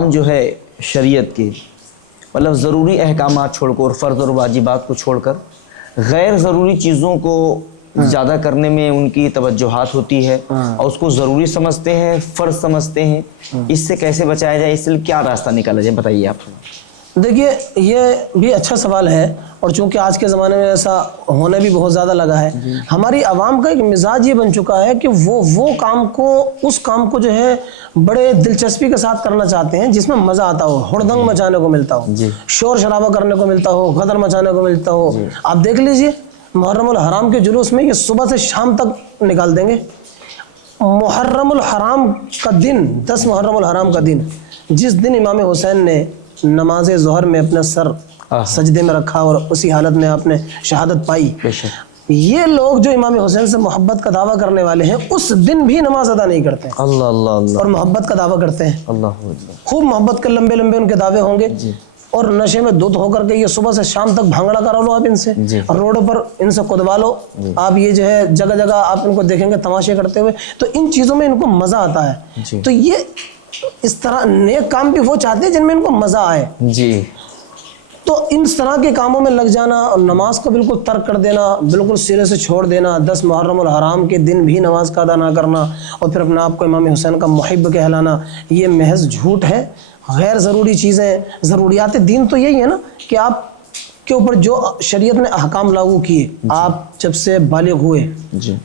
عوام جو ہے شریعت کے مطلب ضروری احکامات چھوڑ کر، فرض اور واجبات کو چھوڑ کر غیر ضروری چیزوں کو زیادہ کرنے میں ان کی توجہات ہوتی ہے اور اس کو ضروری سمجھتے ہیں، فرض سمجھتے ہیں، اس سے کیسے بچایا جائے؟ اس سے کیا راستہ نکالا جائے، بتائیے آپ۔ دیکھیے یہ بھی اچھا سوال ہے، اور چونکہ آج کے زمانے میں ایسا ہونے بھی بہت زیادہ لگا ہے۔ ہماری عوام کا ایک مزاج یہ بن چکا ہے کہ وہ کام کو، اس کام کو جو ہے بڑے دلچسپی کے ساتھ کرنا چاہتے ہیں جس میں مزہ آتا ہو، ہڑدنگ مچانے کو ملتا ہو، شور شرابہ کرنے کو ملتا ہو، غدر مچانے کو ملتا ہو۔ آپ دیکھ لیجئے محرم الحرام کے جلوس میں یہ صبح سے شام تک نکال دیں گے۔ محرم الحرام کا دن، 10 محرم الحرام کا دن، جس دن امام حسین نے نماز ظہر میں اپنا سر سجدے میں رکھا اور اسی حالت میں آپ نے شہادت پائی، یہ لوگ جو امام حسین سے محبت کا دعویٰ کرنے والے ہیں اس دن بھی نماز ادا نہیں کرتے ہیں، اللہ اللہ اللہ، اور محبت کا دعویٰ کرتے ہیں۔ اللہ خوب محبت کے لمبے لمبے ان کے دعوے ہوں گے، اور نشے میں دھت ہو کر کے یہ صبح سے شام تک بھانگڑا کرا لو آپ ان سے، اور روڈوں پر ان سے کدوا لو آپ، یہ جو ہے جگہ جگہ آپ ان کو دیکھیں گے تماشے کرتے ہوئے، تو ان چیزوں میں ان کو مزہ آتا ہے۔ تو یہ اس طرح نیک کام بھی وہ چاہتے ہیں جن میں ان کو مزہ آئے جی، تو ان طرح کے کاموں میں لگ جانا اور نماز کو بالکل ترک کر دینا، بالکل سرے سے چھوڑ دینا، 10 محرم الحرام کے دن بھی نماز کا ادا نہ کرنا اور پھر اپنے آپ کو امام حسین کا محب کہلانا، یہ محض جھوٹ ہے۔ غیر ضروری چیزیں، ضروریات دین تو یہی ہے نا کہ آپ کے اوپر جو شریعت نے احکام لاگو کیے، آپ جب سے بالغ ہوئے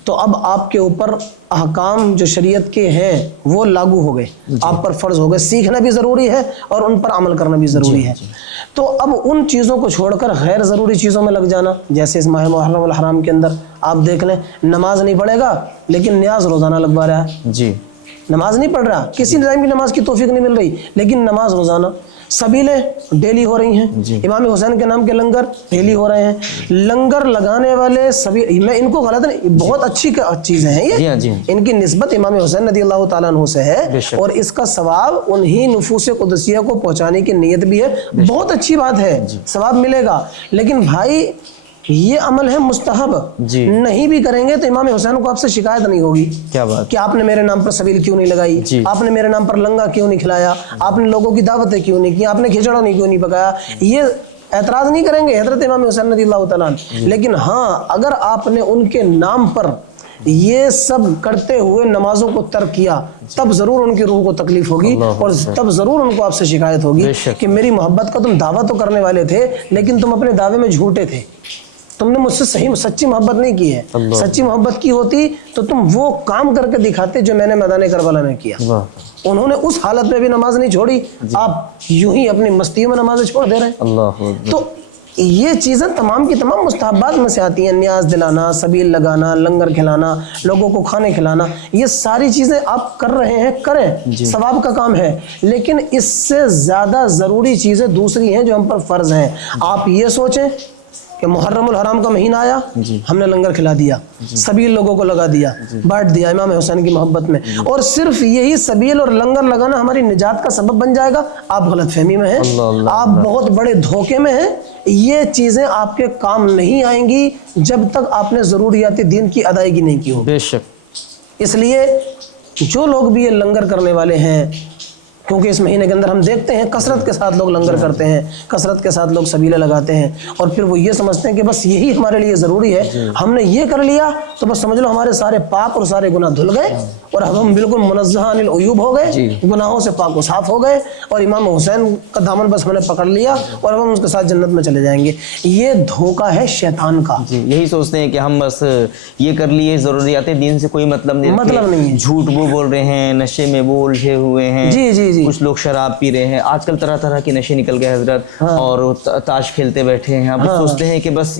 تو اب آپ کے اوپر احکام جو شریعت کے ہیں وہ لاگو ہو گئے، آپ پر فرض ہو گئے، سیکھنا بھی ضروری ہے اور ان پر عمل کرنا بھی ضروری ہے۔ تو اب ان چیزوں کو چھوڑ کر غیر ضروری چیزوں میں لگ جانا، جیسے اس ماہ محرم الحرام کے اندر آپ دیکھ لیں، نماز نہیں پڑھے گا لیکن نیاز روزانہ لگوا رہا ہے جی، نماز نہیں پڑھ رہا، کسی ٹائم بھی نماز کی توفیق نہیں مل رہی لیکن نماز روزانہ، سبیلیں ڈیلی ہو رہی ہیں، امام حسین کے نام کے لنگر ڈیلی ہو رہے ہیں، لنگر لگانے والے سبھی، میں ان کو غلط نہیں، بہت اچھی چیزیں ہیں یہ، ان کی نسبت امام حسین رضی اللہ تعالیٰ عنہ سے ہے اور اس کا ثواب انہی نفوس قدسیہ کو پہنچانے کی نیت بھی ہے، بہت اچھی بات ہے، ثواب ملے گا، لیکن بھائی یہ عمل ہے مستحب، نہیں بھی کریں گے تو امام حسین کو آپ سے شکایت نہیں ہوگی کیا بات کہ آپ نے میرے نام پر سبیل کیوں نہیں لگائی، آپ نے میرے نام پر لنگا کیوں نہیں کھلایا، آپ نے لوگوں کی دعوتیں کیوں نہیں کی، آپ نے کھچڑا کیوں نہیں پکایا، یہ اعتراض نہیں کریں گے حضرت امام حسین رضی اللہ تعالیٰ عنہ۔ لیکن ہاں اگر آپ نے ان کے نام پر یہ سب کرتے ہوئے نمازوں کو ترک کیا تب ضرور ان کی روح کو تکلیف ہوگی اور تب ضرور ان کو آپ سے شکایت ہوگی کہ میری محبت کا تم دعویٰ تو کرنے والے تھے لیکن تم اپنے دعوے میں جھوٹے تھے، تم نے مجھ سے سچی محبت نہیں کی ہے، سچی محبت کی ہوتی تو تم وہ کام کر کے دکھاتے جو میں نے میدان کربلا میں کیا۔ انہوں نے اس حالت میں بھی نماز نہیں چھوڑی، آپ یوں ہی اپنی مستیوں میں نمازیں چھوڑ دے رہے ہیں۔ تو یہ چیزیں تمام کی تمام مستحبات میں سے آتی ہیں، نیاز دلانا، سبیل لگانا، لنگر کھلانا، لوگوں کو کھانے کھلانا، یہ ساری چیزیں آپ کر رہے ہیں، کریں، ثواب کا کام ہے، لیکن اس سے زیادہ ضروری چیزیں دوسری ہیں جو ہم پر فرض ہیں۔ آپ یہ سوچیں کہ محرم الحرام کا مہینہ آیا، ہم نے لنگر کھلا دیا، سبیل لوگوں کو لگا دیا، بانٹ دیا امام حسین کی محبت میں، اور صرف یہی سبیل اور لنگر لگانا ہماری نجات کا سبب بن جائے گا، آپ غلط فہمی میں ہیں، آپ بہت بڑے دھوکے میں ہیں۔ یہ چیزیں آپ کے کام نہیں آئیں گی جب تک آپ نے ضروریات دین کی ادائیگی نہیں کی ہو۔ بے شک، اس لیے جو لوگ بھی یہ لنگر کرنے والے ہیں، کیونکہ اس مہینے کے اندر ہم دیکھتے ہیں کثرت کے ساتھ لوگ لنگر کرتے ہیں، کثرت کے ساتھ لوگ سبیلے لگاتے ہیں، اور پھر وہ یہ سمجھتے ہیں کہ بس یہی ہمارے لیے ضروری ہے، ہم نے یہ کر لیا تو بس سمجھ لو ہمارے سارے پاک اور سارے گناہ دھل گئے اور ہم بالکل منزہ عن العیوب ہو گئے، گناہوں سے پاک و صاف ہو گئے، اور امام حسین کا دامن بس ہم نے پکڑ لیا اور ہم اس کے ساتھ جنت میں چلے جائیں گے۔ یہ دھوکہ ہے شیطان کا، یہی سوچتے ہیں کہ ہم بس یہ کر لیے، ضروریات دین سے کوئی مطلب نہیں ہے، جھوٹ وہ بول رہے ہیں، نشے میں وہ الجھے ہوئے ہیں، کچھ لوگ شراب پی رہے ہیں، آج کل طرح طرح کے نشے نکل گئے حضرت، اور تاش کھیلتے بیٹھے ہیں، اب سوچتے ہیں کہ بس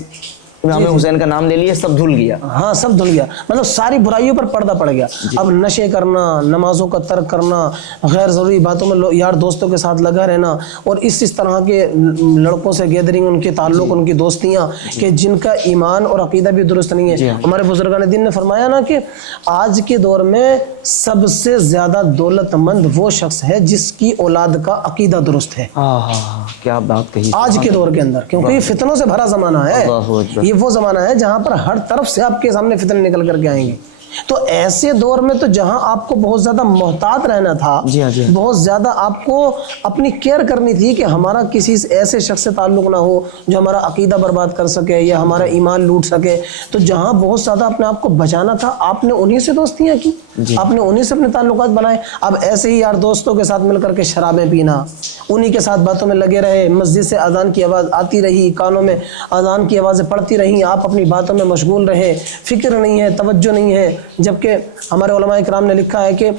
امام حسین کا نام لے لیا، سب دھل گیا، ہاں سب دھل گیا، مطلب ساری برائیوں پر پردہ پڑ گیا۔ اب نشے کرنا، نمازوں کا ترک کرنا، غیر ضروری باتوں میں یار دوستوں کے ساتھ لگا رہنا، اور اس طرح کے لڑکوں سے گیدرنگ، ان کے تعلق، ان کی دوستیاں کہ جن کا ایمان اور عقیدہ بھی درست نہیں ہے۔ ہمارے بزرگان دین نے فرمایا نا کہ آج کے دور میں سب سے زیادہ دولت مند وہ شخص ہے جس کی اولاد کا عقیدہ درست ہے۔ کیا بات کہی آج کے دور کے اندر، کیونکہ یہ فتنوں سے بھرا زمانہ ہے، یہ وہ زمانہ ہے جہاں پر ہر طرف سے آپ کے سامنے فتن نکل کر کے آئیں گے، تو ایسے دور میں تو جہاں آپ کو بہت زیادہ محتاط رہنا تھا، بہت زیادہ آپ کو اپنی کیئر کرنی تھی کہ ہمارا کسی ایسے شخص سے تعلق نہ ہو جو ہمارا عقیدہ برباد کر سکے یا ہمارا ایمان لوٹ سکے، تو جہاں بہت زیادہ اپنے آپ کو بچانا تھا آپ نے انہی سے دوستیاں کی، آپ نے انہی سے اپنے تعلقات بنائے۔ اب ایسے ہی یار دوستوں کے ساتھ مل کر کے شرابیں پینا، انہی کے ساتھ باتوں میں لگے رہے، مسجد سے اذان کی آواز آتی رہی، کانوں میں اذان کی آوازیں پڑتی رہیں، آپ اپنی باتوں میں مشغول رہے، فکر نہیں ہے، توجہ نہیں ہے، جبکہ ہمارے علماء کرام نے لکھا ہے کہ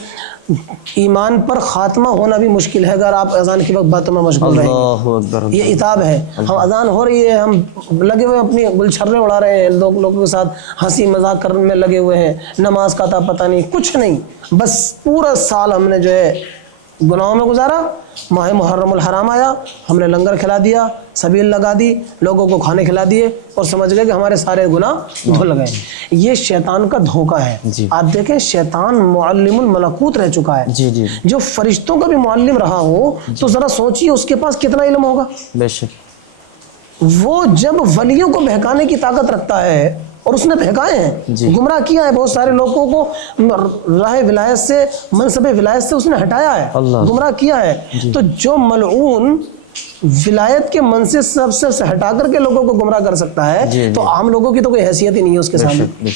ایمان پر خاتمہ ہونا بھی مشکل ہے اگر آپ اذان کے وقت باتوں میں مشغول رہیں گے۔ یہ عتاب ہے۔ ہم اذان ہو رہی ہے، ہم لگے ہوئے اپنی گلچھرے اڑا رہے ہیں، لوگوں کے ساتھ ہنسی مذاق کرنے میں لگے ہوئے ہیں، نماز کا تھا پتہ نہیں، کچھ نہیں، بس پورا سال ہم نے جو ہے گناہوں میں گزارا، ماہ محرم الحرام آیا، ہم نے لنگر کھلا دیا، سبیل لگا دی، لوگوں کو کھانے کھلا دیے اور سمجھ گئے کہ ہمارے سارے گناہ دھل گئے۔ یہ شیطان کا دھوکہ ہے۔ آپ دیکھیں شیطان معلم الملکوت رہ چکا ہے، جو فرشتوں کا بھی معلم رہا ہو تو ذرا سوچیے اس کے پاس کتنا علم ہوگا۔ بے شک وہ جب ولیوں کو بہکانے کی طاقت رکھتا ہے، اور اس نے بہکائے ہیں، گمراہ کیا ہے بہت سارے لوگوں کو، راہ ولایت سے، منصب ولایت سے اس نے ہٹایا ہے، گمراہ کیا ہے، تو جو ملعون ولایت کے منصب سے ہٹا کر کے لوگوں کو گمراہ کر سکتا ہے تو عام لوگوں کی تو کوئی حیثیت ہی نہیں ہے اس کے سامنے۔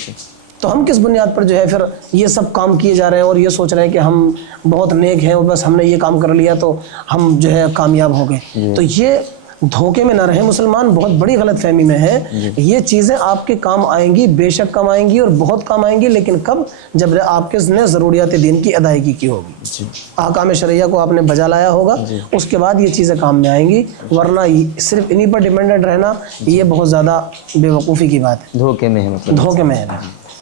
تو ہم کس بنیاد پر جو ہے پھر یہ سب کام کیے جا رہے ہیں اور یہ سوچ رہے ہیں کہ ہم بہت نیک ہیں اور بس ہم نے یہ کام کر لیا تو ہم جو ہے کامیاب ہو گئے۔ تو یہ دھوکے میں نہ رہے مسلمان، بہت بڑی غلط فہمی میں ہے۔ یہ چیزیں آپ کے کام آئیں گی، بے شک کام آئیں گی اور بہت کام آئیں گی، لیکن کب؟ جب آپ کے نے ضروریات دین کی ادائیگی کی ہوگی، احکام شرعیہ کو آپ نے بجا لایا ہوگا، اس کے بعد یہ چیزیں کام میں آئیں گی، ورنہ صرف انہی پر ڈیپینڈنٹ رہنا یہ بہت زیادہ بے وقوفی کی بات ہے، دھوکے میں ہے، دھوکے میں ہے۔